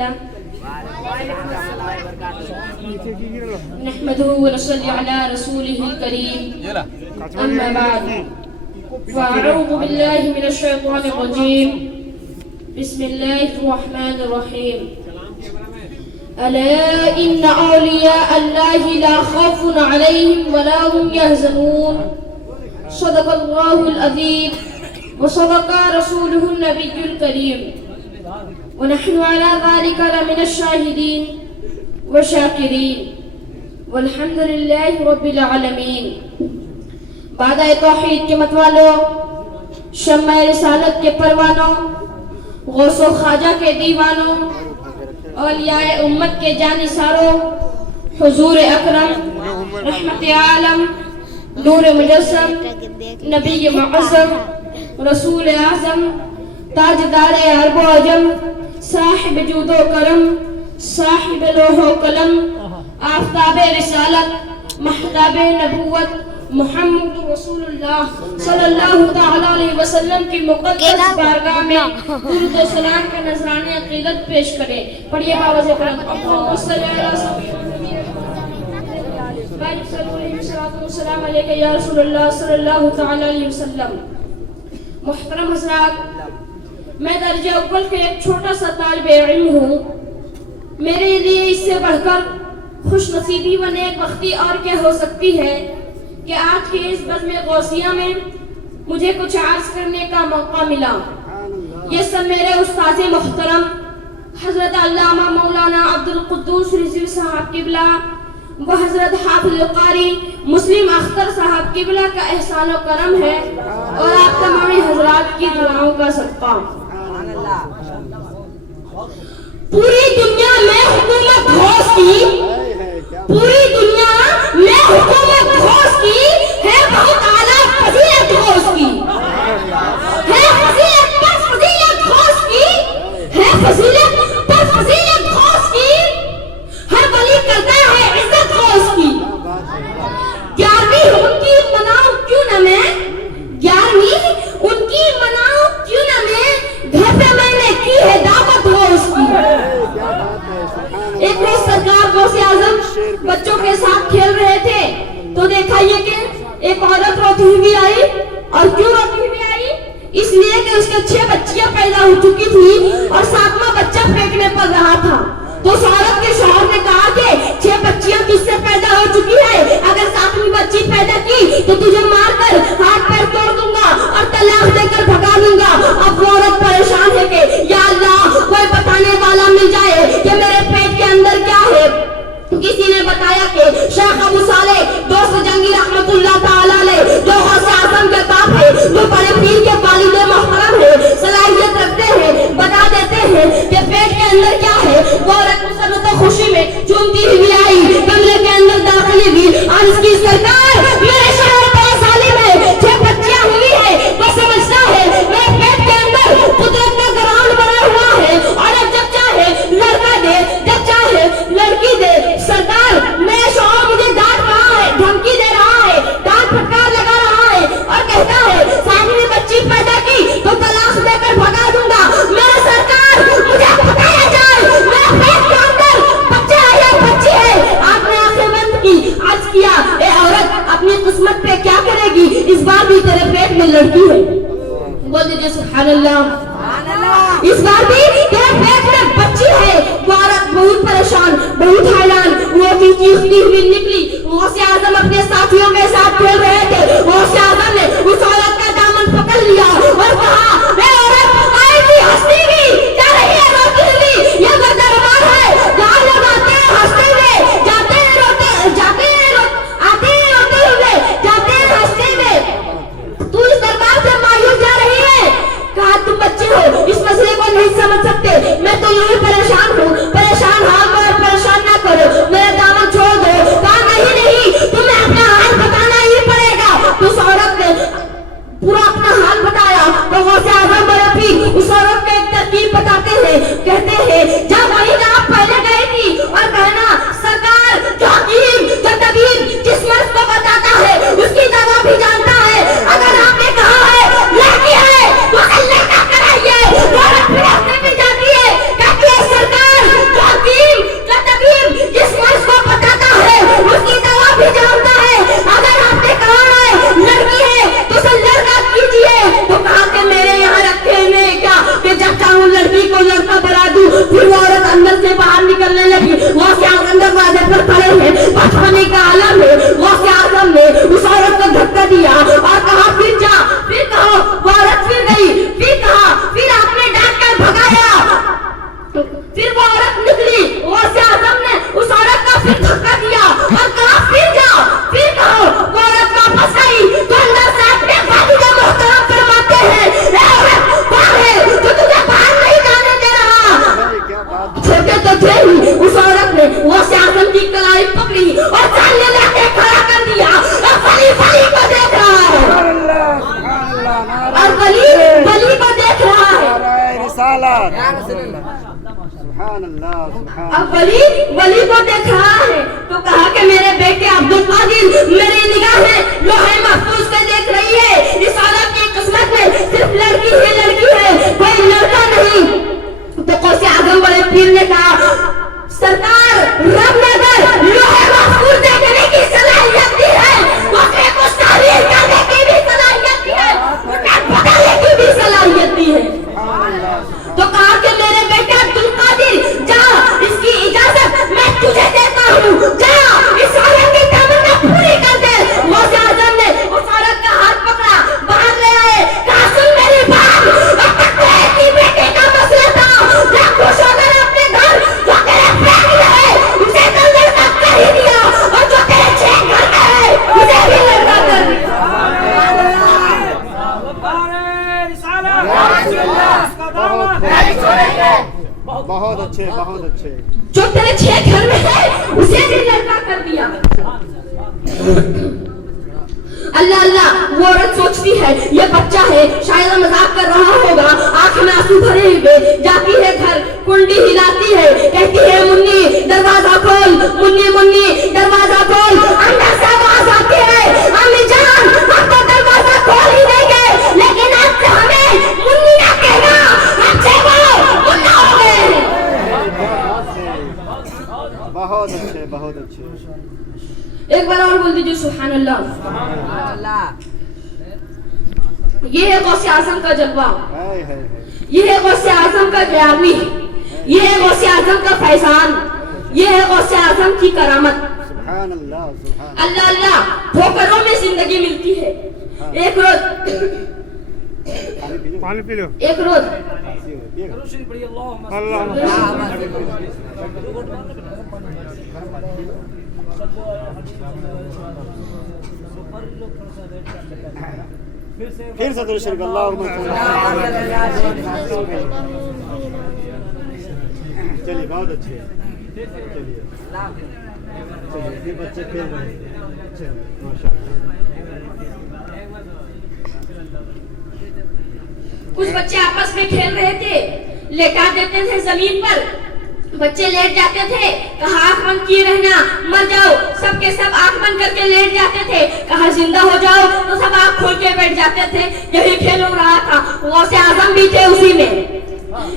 لله نحمده ونصلي على رسوله الكريم أما بعد فأعوذ بالله من الشيطان الرجيم بسم الله الرحمن الرحيم ألا إن أولياء الله لا خوف عليهم ولا هم يحزنون صدق الله العظيم وصدق رسوله النبي الكريم ونحن على ذلك لمن الشاهدين والشاكرين والحمد لله رب العالمين. بعد توحید کے متوالوں، شمع رسالت کے پروانوں، غوث و خواجہ کے دیوانوں، اولیاء امت کے جانثاروں، حضور اکرم رحمت عالم نور مجسم نبی معظم رسول اعظم تاجدار عرب و عجم صاحب جود و کرم صاحب لوح و قلم آفتاب رسالت محتاب نبوت محمد رسول اللہ صلی اللہ تعالی علیہ وسلم کی مقدس بارگاہ میں درود و سلام کا نذرانہ عقیدت پیش کریں. پڑھیے باواز کرم اللہم صلی اللہ السلام علیکہ یا رسول اللہ صلی اللہ تعالی علیہ وسلم. محترم حضرات، میں درجہ اول کے ایک چھوٹا سا طالب علم ہوں. میرے لیے اس سے بڑھ کر خوش نصیبی و نیک بختی اور کیا ہو سکتی ہے کہ آج کے اس بزم غوثیہ میں مجھے کچھ عرض کرنے کا موقع ملا. یہ سب میرے استاد محترم حضرت علامہ مولانا عبدالقدوس رضوی صاحب قبلہ و حضرت حافظ القاری مسلم اختر صاحب قبلہ کا احسان و کرم ہے اور آپ تمام حضرات کی دعاؤں کا صدقہ. پوری دنیا میں حکومت غوث کی، پوری دنیا میں حکومت غوث کی ہے بہت اعلیٰ فضیلت غوث کی ہے، فضیلت پر فضیلت غوث کی ہے، فضیلت پر فضیلت غوث کی. ہر ولی کرتا ہے عزت غوث کی. 11ویں ان کی مناؤ کیوں نہ میں، 11ویں ان کی مناؤ کیوں نہ میں، گھر پہ میں نے کی ہے دعوت غوث کی. ایک روز سرکار غوث اعظم بچوں کے ساتھ کھیل رہے تھے تو دیکھا یہ کہ ایک عورت روتی ہوئی آئی. اور کیوں روتی ہوئی آئی؟ اس لیے کہ اس کے 6 بچیاں پیدا ہو چکی تھی اور 7واں بچہ پھینکنے پڑ رہا تھا. تو اس عورت کے شوہر نے کہا کہ 6 بچیاں تجھ سے پیدا ہو چکی ہے، اگر 7ویں بچی پیدا کی تو تجھے مار کر ہاتھ پیر توڑ دوں گا اور طلاق دے کر بھگا دوں گا. اب وہ عورت پریشان ہے کہ یا اللہ کوئی بتانے والا مل جائے کہ میرے پیٹ کے اندر کیا ہے. کسی نے بتایا کہ شیخ ابو صالح دوست جنگی رحمت اللہ تعالی علیہ جو غوث اعظم کے باپ ہے، جو بڑے پیر کے والد محترم ہے، صلاحیت رکھتے ہیں، بتا دیتے ہیں کہ پیٹ کے اندر کیا ہے. وہ عورت مسرت و خوشی میں چومتی ہوئی آئی، کمرے کے اندر داخل ہوئی اور اس کی سرکار میرے شوہر بڑا سالم ہے، 6 بچیاں ہوئی ہے، وہ سمجھتا ہے میرے پیٹ کے اندر قدرت کا گراؤنڈ بنا ہوا ہے اور اب جب چاہے لڑکا دے جب چاہے لڑکی دے. سرکار میرے شوہر مجھے ڈانٹ رہا ہے، دھمکی دے رہا ہے، ڈانٹ پھٹکار لگا رہا ہے اور کہتا ہے 7ویں بچی پیدا کی تو طلاق دے کر بھگا دوں گا. میرے سرکار مجھے بتایا جائے میرے پیٹ کے اندر بچہ ہے یا بچی ہے. آپ نے آنکھیں بند کی، عرض کیا اے عورت اپنی قسمت پہ کیا کرے گی، اس بار بھی تیرے پیٹ میں لڑکی ہے. بول دیجیے سبحان اللہ. اس بار بھی تیرے پیٹ میں بچی ہے. وہ عورت بہت پریشان بہت حیران وہ چیختی ہوئی نکلی. غوث اعظم اپنے ساتھیوں کے ساتھ کھیل رہے تھے. غوث اعظم نے اس عورت کا دامن پکڑ لیا اور کہا اے عورت آئی بھی ہنستی ہوئی جا رہی ہے روتی ہوئی، یہ گھر دربار ہے جہاں لوگ آتے ہیں ہنستے ہوئے جاتے ہیں روتے جاتے ہیں آتے ہیں روتے ہوئے جاتے ہیں ہنستے ہوئے. تو اس دربار سے مایوس جا رہی ہے. کہا تم بچے ہو اس مسئلے کو نہیں سمجھ سکتے، میں چھوٹے تو تھے ہی اس عورت نے غوث اعظم کی کلائی پکڑی اور سامنے لا کے کھڑا کر دیا اور ولی کو دیکھ رہا ہے اور ولی کو دیکھ رہا ہے اب ولی کو دیکھ رہا ہے تو کہا کہ میرے بیٹے عبدالقادر میری نگاہیں لوح محفوظ سے دیکھ رہی ہے اس عورت کی قسمت میں صرف لڑکی ہے کوئی لڑکا نہیں. تو غوث اعظم بڑے پیر نے کہا سرکار رب نے اگر لوح محفوظ دیکھنے کی صلاحیت دی ہے اسے کچھ تعبیر کرنے کی بھی صلاحیت دی ہے بدلنے کی بھی صلاحیت دی ہے. تو کہا کہ میرے بیٹے عبدالقادر جا اس کی اجازت میں تجھے دیتا ہوں جا اس عورت کی تمنا پوری کر دے. غوث اعظم نے اس عورت کا ہاتھ پکڑا باہر لے آئے کہا سن میری بات اب تک تو ایک ہی بیٹے کا مسئلہ تھا جا خوش ہو کر اپنے گھر جو تیرے پیٹ میں ہے اسے تو لڑکا کر ہی دیا اور جو تیرے 6 گھر میں ہے اسے بھی لڑکا کر دیا. بہت اچھے بہت اچھے. جو تیرے 6 گھر میں ہے اسے بھی لڑکا کر دیا. اللہ اللہ وہ عورت سوچتی ہے یہ بچہ ہے شاید مذاق کر رہا ہوگا آنکھ میں آنسو بھرے ہوئے جاتی ہے گھر کنڈی ہلاتی ہے کہتی ہے منی دروازہ کھول منی دروازہ کھول. اندر سے آواز آتی ہے امی جان ہم تو دروازہ کھول ہی دیں گے لیکن اب سے ہمیں منی نہ کہنا ہم سے وہ منا ہو گئے ہیں. بہت اچھے بہت اچھے. ایک بار اور بول دیجیے سبحان اللہ. یہ ہے غوث اعظم کا جلوہ, یہ ہے غوث اعظم کا گیارہویں, یہ ہے غوث اعظم کا فیضان, یہ ہے غوث اعظم کی کرامت. سبحان اللہ اللہ اللہ ٹھوکروں میں زندگی ملتی ہے. ایک روز پانی پی لو. ایک روز پھر سے درود شریف اللہم چلیے بہت اچھے. چلیے یہ بچے کھیل رہے ہیں. چلیے ماشاء اللہ. کچھ بچے آپس میں کھیل رہے تھے لیٹا دیتے تھے زمین پر بچے لیٹ جاتے تھے کہا آنکھ بند کیے رہنا مر جاؤ سب کے سب آنکھ بند کر کے لیٹ جاتے تھے کہا زندہ ہو جاؤ تو سب آنکھ کھول کے بیٹھ جاتے تھے. یہی کھیل ہو رہا تھا. غوث اعظم بھی تھے اسی میں.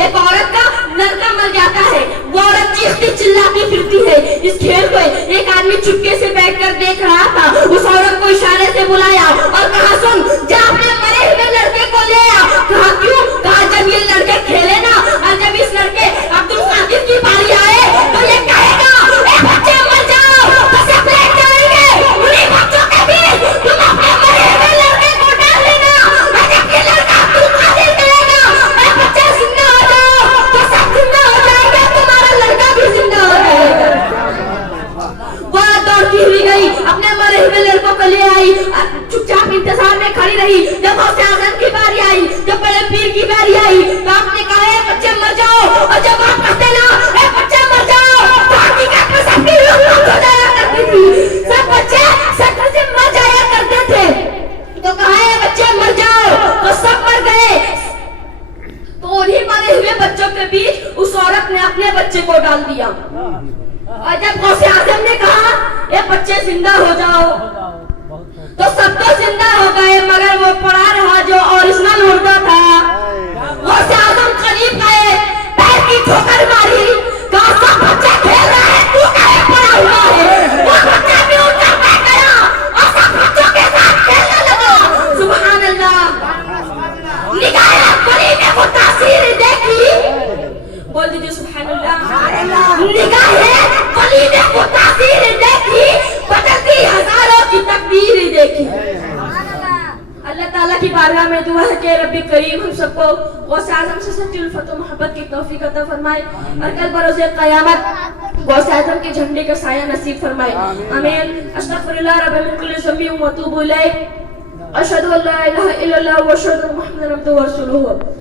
ایک عورت کا لڑکا مر جاتا ہے وہ عورت چیختی چلاتی پھرتی ہے. اس کھیل کو ایک آدمی چپکے سے بیٹھ کر دیکھ رہا تھا. اس عورت کو اشارے سے بلایا اور کہا سن جا اپنے مرے ہوئے لڑکے کو لے آ. کہا کیوں؟ کہا جب یہ لڑکے کھیلے نا اور جب اس لڑکے عبدالقادر کی باری آئے تو یہ کہے گا اے بچے مر جاؤ تو سب لیٹ جائیں گے. انہیں بچوں کے بھی تم اپنے مرے ہوئے لڑکے کو ڈال لینا اور جب یہ لڑکا عبدالقادر کہے گا اے بچے زندہ ہو جاؤ تو سب زندہ ہو جائیں گے تمہارا لڑکا بھی زندہ ہو جائے گا. وہ دوڑتی ہوئی گئی اپنے مرے ہوئے لڑکوں کو لے آئی چپ چاپ انتظار میں کھڑی رہی. جب غوث اعظم کی باری آئی جب بڑے پیر کی باری آئی تو آپ نے کہا اے بچے مر جاؤ اور جب آپ کہتے نا اے بچے مر جاؤ تو حقیقت میں سب کی روح ہو جایا کرتی تھی. سب بچے سکر سے مر جایا کرتے تھے. تو کہا اے بچے مر جاؤ تو سب مر گئے. تو انہیں مرے ہوئے بچوں کے بیچ اس عورت نے اپنے بچے کو ڈال دیا. اور جب غوث اعظم نے کہا اے بچے زندہ ہو جاؤ تو سب تو زندہ ہو گئے مگر وہ پڑا رہا جو اوریجنل مردہ تھا. غوث اعظم قریب گئے پیر کی ٹھوکر ماری کہا سب بچے کھیل رہے ہیں تو کہے پڑا ہوا ہے. وہ بچہ بھی اٹھ کر بیٹھ گیا اور سب بچوں کے ساتھ کھیلنے لگا. سبحان اللہ. نگاہ بڑی نے وہ تاثیر دیکھی. بول دیجیے سبحان اللہ. نگاہ بڑی نے وہ تاثیر دیکھی بدلتی ہزاروں کی تقدیر دیکھی. اللہ تعالیٰ کی بارگاہ میں دعا ہے کہ رب کریم ہم سب کو غوث اعظم سے سچی الفت و محبت کی توفیق عطا فرمائے اور کل بروز قیامت غوث اعظم کے جھنڈے کا سایہ نصیب فرمائے. آمین. استغفر اللہ رب من کل ذنب و اتوب الیہ. اشہد ان لا الہ الا اللہ و اشہد ان محمد عبدہ و رسولہ.